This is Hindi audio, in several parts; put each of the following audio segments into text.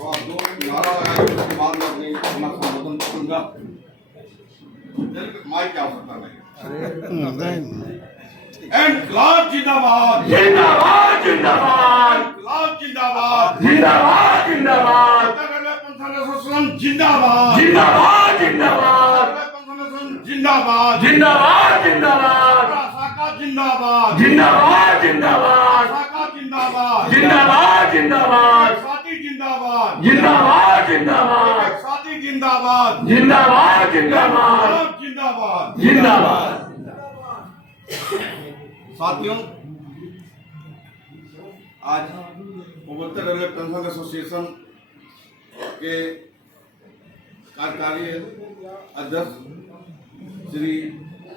और दो नारा लगाए उसके बाद मैं अपना संबोधन करूंगा। माइक की आवश्यकता नहीं। इनकलाब जिंदाबाद जिंदाबाद जिंदाबाद इनकलाब जिंदाबाद जिंदाबाद जिंदाबाद जिंदाबाद जिंदाबाद जिंदाबाद जिंदाबाद जिंदाबाद जिंदाबाद साका जिंदाबाद जिंदाबाद जिंदाबाद साका जिंदाबाद जिंदाबाद जिंदाबाद साथी जिंदाबाद जिंदाबाद जिंदाबाद साथी जिंदाबाद जिंदाबाद जिंदाबाद जिंदाबाद जिंदाबाद। साथियों, आज पूर्वोत्तर रेलवे पेंशन एसोसिएशन के कार्यकारी अध्यक्ष श्री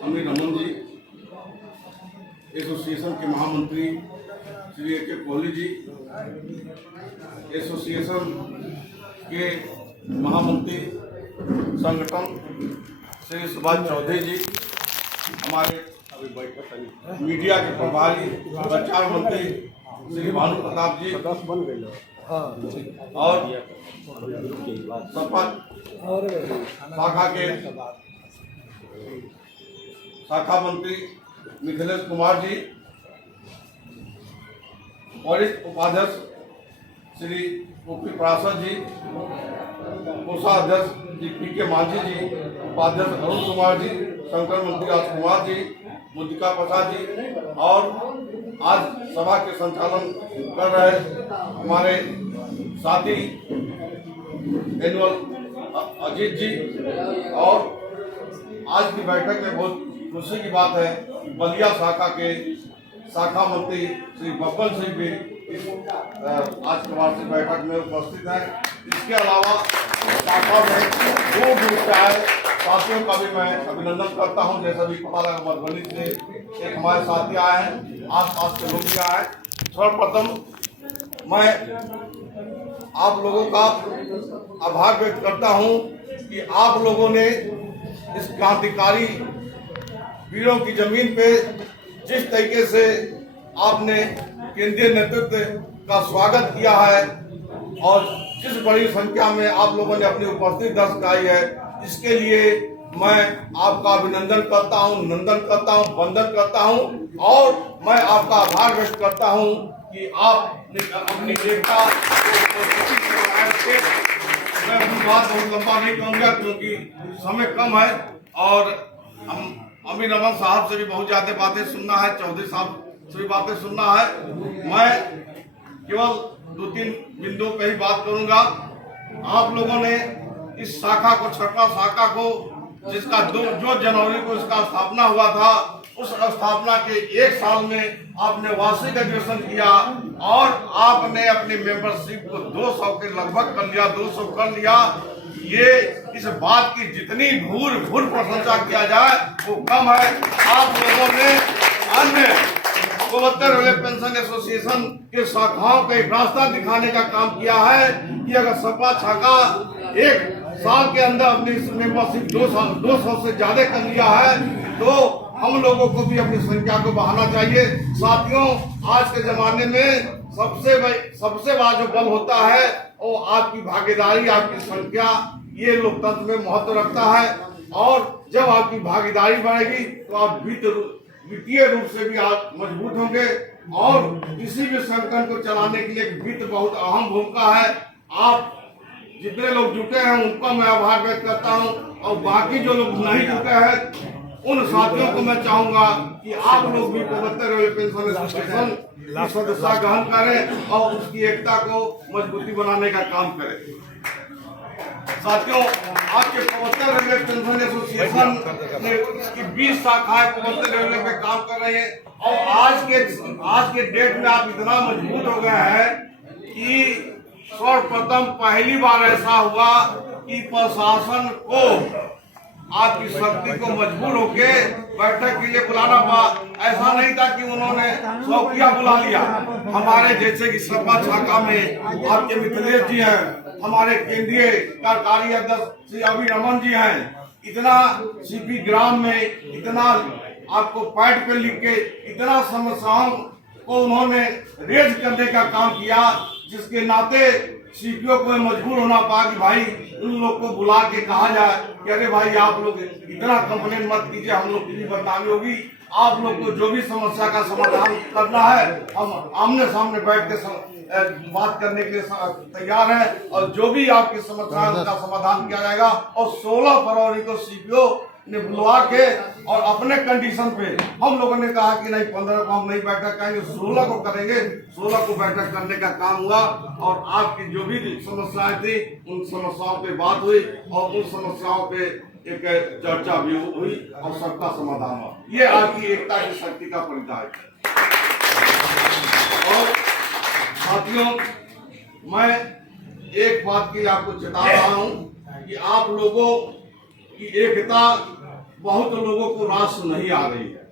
अमीर रमन जी, एसोसिएशन के महामंत्री श्री ए.के. कोहली जी, एसोसिएशन के महामंत्री संगठन श्री सुभाष चौधरी जी, हमारे मीडिया के प्रभारी प्रचार मंत्री श्री भानु प्रताप जी और सपा शाखा के शाखा मंत्री मिथिलेश कुमार जी, वरिष्ठ उपाध्यक्ष श्री ओपी पार्षद जी, कोषाध्यक्ष जी पी.के. मांझी जी, उपाध्यक्ष अरुण कुमार जी, शंकर मंत्री राजकुमार जी, मुद्रिका प्रसाद जी और आज सभा के संचालन कर रहे हमारे साथी एनुअल अजीत जी। और आज की बैठक में बहुत खुशी की बात है कि बलिया शाखा के शाखा मंत्री श्री बब्बन सिंह भी इस आज के वार्षिक बैठक में उपस्थित हैं। इसके अलावा शाखा में दूर दूर से आए साथियों का भी मैं अभिनंदन करता हूं। जैसा भी पता लगा मधुबनी से एक हमारे साथी आए हैं, आसपास के लोग भी आए हैं। सर्वप्रथम मैं आप लोगों का आभार व्यक्त करता हूं कि आप लोगों ने इस क्रांतिकारी वीरों की जमीन पे जिस तरीके से आपने केंद्रीय नेतृत्व का स्वागत किया है और जिस बड़ी संख्या में आप लोगों ने अपनी उपस्थिति दर्ज कराई है, इसके लिए मैं आपका अभिनंदन करता हूं, नंदन करता हूं, वंदन करता हूं और मैं आपका आभार व्यक्त करता हूं कि आप अपनी एकता मैं अपनी बात बहुत लंबा नहीं कहूँगा क्योंकि समय कम है और हम अमीर रमन साहब से भी बहुत ज्यादा बातें सुनना है, चौधरी साहब से भी बातें सुनना है। मैं केवल 2-3 बिंदुओं पे ही बात करूंगा। आप लोगों ने इस शाखा को, छठा शाखा को, जिसका 2 जनवरी को इसका स्थापना हुआ था, उस स्थापना के 1 साल में आपने वार्षिक अधिवेशन किया और आपने अपनी मेंबरशिप को 200 के लगभग कर लिया, 200 कर लिया। ये इस बात की जितनी भूर प्रशंसा किया जाए वो कम है। आप लोगों ने अन्य पूर्वोत्तर रेलवे पेंशन एसोसिएशन के शाखाओं को एक रास्ता दिखाने का काम किया है कि अगर सपा शाखा 1 साल के अंदर अपनी मेंबरशिप 200 से ज्यादा कर लिया है तो हम लोगों को भी अपनी संख्या को बढ़ाना चाहिए। साथियों, आज के जमाने में सबसे बड़ा जो बल होता है वो आपकी भागीदारी, आपकी संख्या, ये लोकतंत्र में महत्व रखता है और जब आपकी भागीदारी बढ़ेगी तो आप वित्तीय रूप से भी आप मजबूत होंगे और किसी भी संगठन को चलाने के लिए वित्त बहुत अहम भूमिका है। आप जितने लोग जुटे हैं उनका मैं आभार व्यक्त करता हूं और बाकी जो लोग नहीं जुटे हैं उन साथियों को मैं चाहूंगा कि आप लोग भी पूर्वोत्तर रेलवे पेंशन एसोसिएशन की सदस्यता ग्रहण करें और उसकी एकता को मजबूती बनाने का काम करें। साथियों, आपके पूर्वोत्तर रेलवे पेंशन एसोसिएशन ने इसकी 20 शाखाएं पूर्वोत्तर रेलवे पे काम कर रही हैं और आज के डेट में आप इतना मजबूत हो गए हैं कि सर्वप्रथम पहली बार ऐसा हुआ कि प्रशासन को आपकी शक्ति को मजबूर होके बैठक के लिए बुलाना पड़ा। ऐसा नहीं था कि उन्होंने शौकिया बुला लिया। हमारे जैसे कि सपा शाखा में आपके मिथिलेश जी हैं, हमारे केंद्रीय कार्यकारी अध्यक्ष श्री अमीर रमन जी हैं, इतना सीपी ग्राम में इतना आपको पैड पे लिख के इतना समस्याओं को उन्होंने रेज करने का काम किया, जिसके नाते सीपीओ को मजबूर होना पड़ा कि भाई उन लोग को बुला के कहा जाए कि अरे भाई आप लोग इतना कंप्लेन मत कीजिए, हम लोग की भी बदनामी होगी। आप लोग को जो भी समस्या का समाधान करना है हम आमने सामने बैठ के बात करने के लिए तैयार हैं, और जो भी आपकी समस्या है उसका समाधान किया जाएगा। और 16 फरवरी को सीपीओ ने बुलवा के और अपने कंडीशन पे हम लोगों ने कहा कि नहीं 15 को हम नहीं बैठक करेंगे, 16 को करेंगे। 16 को बैठक करने का काम हुआ और आपकी जो भी समस्याएं थी उन समस्याओं पे बात हुई और उन समस्याओं पे एक चर्चा भी हुई और सबका समाधान हुआ। ये आपकी एकता की शक्ति का परिचायक है। और साथियों, मैं एक बात की आपको चेता रहा हूं कि आप लोगों की एकता बहुत लोगों को रास नहीं आ रही है।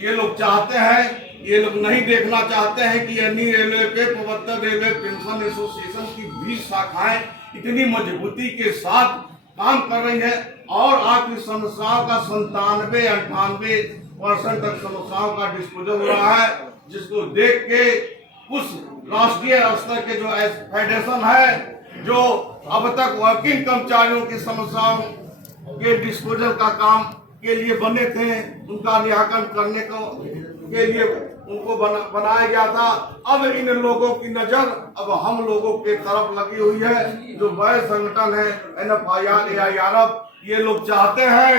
ये लोग चाहते हैं, ये लोग नहीं देखना चाहते हैं कि अन्य रेलवे पे पूर्वोत्तर रेलवे पेंशन एसोसिएशन की 20 शाखाएं इतनी मजबूती के साथ काम कर रही है और आपकी समस्याओं का 97-98% तक समस्याओं का डिस्पोजल हो रहा है, जिसको देख के उस राष्ट्रीय स्तर के जो फेडरेशन है जो अब तक वर्किंग कर्मचारियों की समस्याओं के डिस्पोजल का काम के लिए बने थे, उनका निराकरण करने के लिए उनको बनाया गया था। अब इन लोगों की नजर अब हम लोगों के तरफ लगी हुई है। जो बड़े संगठन है NFIR, AIRF, ये लोग चाहते हैं,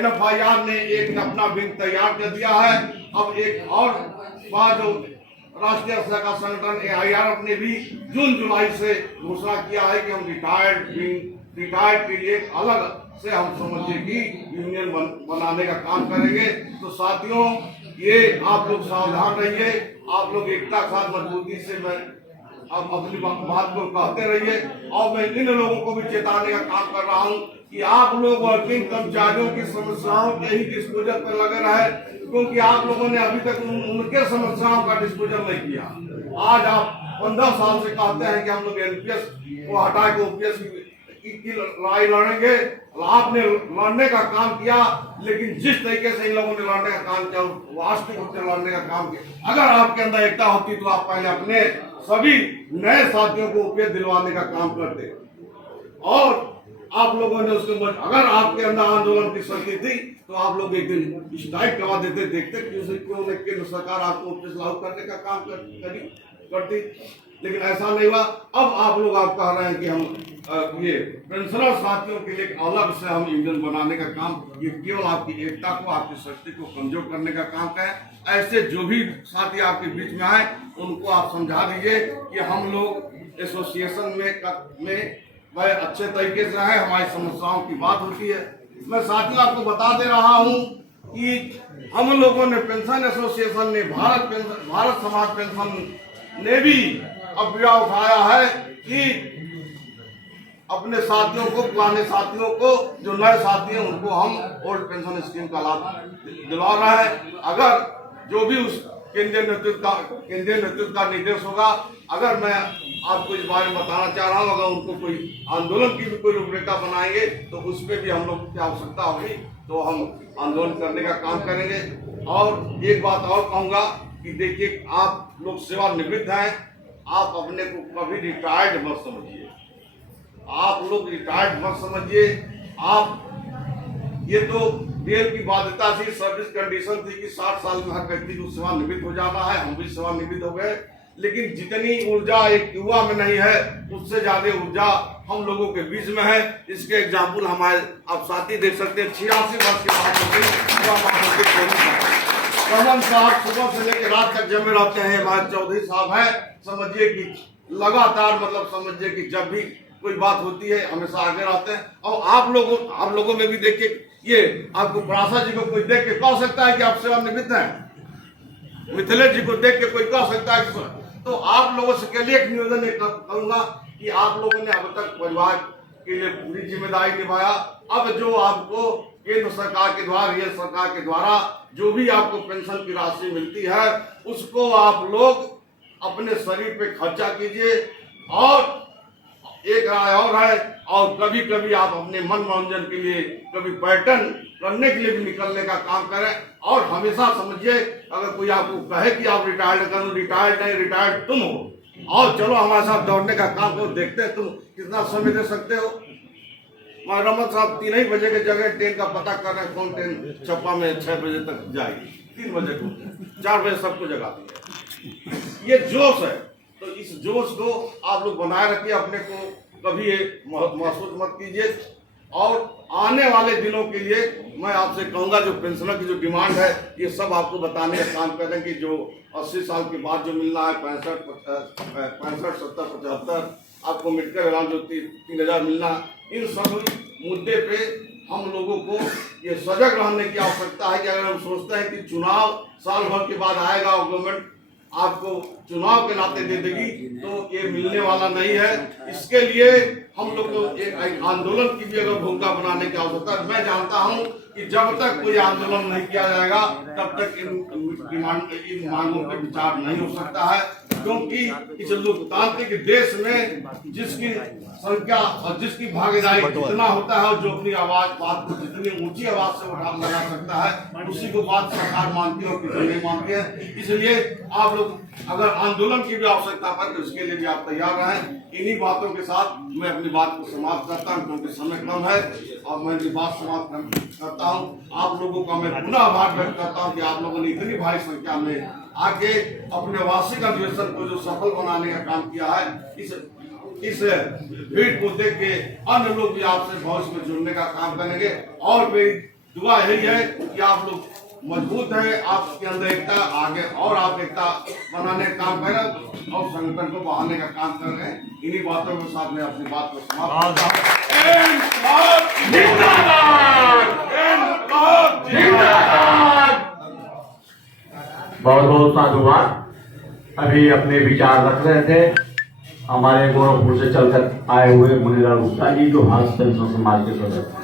NFIR ने एक अपना विंग तैयार कर दिया है। अब एक और बात, जो राष्ट्रीय शाखा संगठन AIRF ने भी जून जुलाई से घोषणा किया है कि हम रिटायर्ड के लिए अलग से हम समझिए कि यूनियन बनाने का काम करेंगे। तो साथियों, ये आप लोग सावधान रहिए, आप लोग एकता के साथ मजबूती से मैं अब अपनी बात को कहते रहिए। और मैं इन लोगों को भी चेताने का काम कर रहा हूँ कि आप लोग वर्किंग कर्मचारियों की समस्याओं के ही डिस्पोजल पर लगे रहे, क्योंकि आप लोगों ने अभी तक उनके समस्याओं का डिस्पोजल नहीं किया। आज आप 15 साल से कहते हैं कि हम लोग NPS को हटा के OPS की लड़ाई लड़ेंगे। आपने लड़ने का काम किया, लेकिन जिस तरीके से इन लोगों ने लड़ने का काम किया, वास्तविक रूप से लड़ने का काम किया। अगर आपके अंदर एकता होती तो आप पहले अपने सभी नए साथियों को OPS दिलवाने का काम करते, और आप लोगों ने उसके अगर आपके अंदर आंदोलन की शक्ति थी तो आप लोग एक दिन स्ट्राइक करवा देते, देखते क्यों केंद्र सरकार आपको OPS लागू करने का काम करती, लेकिन ऐसा नहीं हुआ। अब आप लोग कह रहे हैं कि हम ये पेंशनर साथियों के लिए अलग से हम यूनियन बनाने का काम, ये केवल आपकी एकता को, आपकी शक्ति को कमजोर करने का काम है। ऐसे जो भी साथी आपके बीच में आए उनको आप समझा दीजिए कि हम लोग एसोसिएशन में वह अच्छे तरीके से रहे, हमारी समस्याओं की बात होती है। मैं साथियों आपको बता दे रहा हूँ कि हम लोगों ने पेंशन एसोसिएशन ने भारत समाज पेंशन ने भी अब बीड़ा उठाया है कि अपने साथियों को, पुराने साथियों को, जो नए साथी हैं उनको हम ओल्ड पेंशन स्कीम का लाभ दिलवा रहे हैं। अगर जो भी उस केंद्रीय नेतृत्व का निर्देश होगा, अगर मैं आपको इस बारे में बताना चाह रहा हूँ, अगर उनको कोई आंदोलन की भी कोई रूपरेखा बनाएंगे तो उस पर भी हम लोग की आवश्यकता होगी तो हम आंदोलन करने का काम करेंगे। और एक बात और कहूँगा कि देखिए, आप लोग सेवानिवृत्त हैं, आप अपने को कभी रिटायर्ड मत समझिए, आप लोग रिटायर्ड मत समझिए। आप ये तो DL की बाध्यता थी, सर्विस कंडीशन थी कि 60 साल में हर व्यक्ति को सेवानिवृत्त हो जाना है, हम भी सेवानिवृत्त हो गए। लेकिन जितनी ऊर्जा एक युवा में नहीं है, उससे ज्यादा ऊर्जा हम लोगों के बीच में है। इसके एग्जाम्पल हमारे आप साथी देख सकते हैं। 86 वर्ष के बाद साहब सुबह से लेकर रात तक जमे रहते हैं। हमारे चौधरी साहब हैं, समझिए कि लगातार, मतलब समझिए कि जब भी कोई बात होती है हमेशा आगे रहते हैं। और आप लोगों में भी देखिए, ये आपको प्रासा जी को कोई देख के कह सकता है कि आप सेवानिवृत्त हैं, मिथिलेश जी को देख के कोई कह सकता है। तो आप लोगों से के लिए एक निवेदन करूंगा कि आप लोगों ने अब तक परिवार के लिए पूरी जिम्मेदारी निभाया। अब जो आपको केंद्र सरकार के द्वारा, रेल सरकार के द्वारा जो भी आपको पेंशन की राशि मिलती है, उसको आप लोग अपने शरीर पे खर्चा कीजिए और एक राय और है, और कभी कभी आप अपने मन मनोरंजन के लिए कभी पर्यटन करने के लिए भी निकलने का काम करें। और हमेशा समझिए, अगर कोई आपको कहे कि आप रिटायर्ड करो, रिटायर्ड नहीं, रिटायर्ड तुम हो, और चलो हमारे साथ दौड़ने का काम करो, देखते हैं तुम कितना समय दे सकते हो। मैं रमन साहब 3 बजे के जगह ट्रेन का पता कर रहे हैं, कौन ट्रेन चप्पा में 6 बजे तक जाएगी, 3 बजे को, 4 बजे सबको जगा दी। ये जोश है, तो इस जोश को आप लोग बनाए रखिए, अपने को कभी महसूस मत कीजिए। और आने वाले दिनों के लिए मैं आपसे कहूंगा, जो पेंशनर की जो डिमांड है, ये सब आपको बताने का काम करें कि जो 80 साल के बाद जो मिलना है, 65, 70, 75, आपको मेडिकल अलाउंस जो 3000 मिलना, इन सब मुद्दे पे हम लोगों को ये सजग रहने की आवश्यकता है कि अगर हम सोचते हैं कि चुनाव साल भर के बाद आएगा और गवर्नमेंट आपको चुनाव के नाते दे देगी, तो ये मिलने वाला नहीं है। इसके लिए हम लोग को एक आंदोलन की भी अगर भूमिका बनाने की आवश्यकता है। मैं जानता हूं कि जब तक कोई आंदोलन नहीं किया जाएगा, तब तक इन मांगों पे विचार नहीं हो सकता है, क्योंकि इस लोकतांत्रिक देश में जिसकी संख्या और जिसकी भागीदारी जितना होता है, और जो अपनी बात को जितनी ऊंची आवाज से उठा लगा सकता है, उसी को बात सरकार मानती है और किसी नहीं मानती है। इसलिए आप लोग अगर आंदोलन की भी आवश्यकता पड़े तो इसके लिए भी आप तैयार रहें। इन्हीं बातों के साथ मैं अपनी बात को समाप्त करता हूं, क्योंकि समय कम है, और मैं अपनी बात समाप्त करता हूं। आप लोगों का मैं पुनः आभार व्यक्त करता हूं कि आप लोगों ने इतनी भारी संख्या में आके अपने वार्षिक अधिवेशन को जो सफल बनाने का काम किया है, इस भीड़ को देख के अन्य लोग भी आपसे भविष्य में जुड़ने का काम करेंगे। और मेरी दुआ यही है कि आप लोग मजबूत है, आपके अंदर एकता आगे और आप एकता बनाने का काम करें और संगठन को बढ़ाने का काम कर रहे हैं। इन्हीं बातों के साथ मैं अपनी बात को समाप्त करता हूं। बहुत बहुत साधुवाद। अभी अपने विचार रख रहे थे हमारे गोरखपुर से चलकर आए हुए मुनीलाल गुप्ता जी, जो हाथ पेंशन समाज के सदस्य।